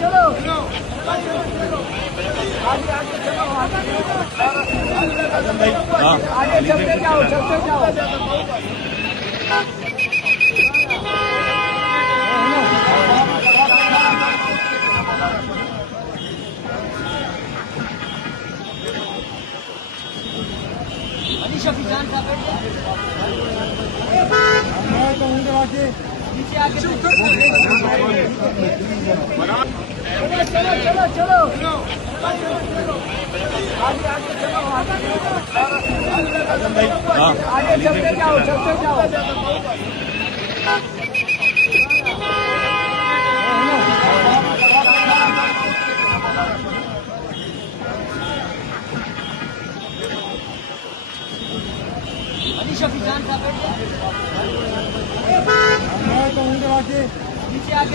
चलो आगे आगे चलो आगे चलते जाओ चलते जाओ। जान का नीचे आके चलो चलो चलो आगे आगे चलो आगे चलते जाओ चलते जाओ। जान का नीचे आके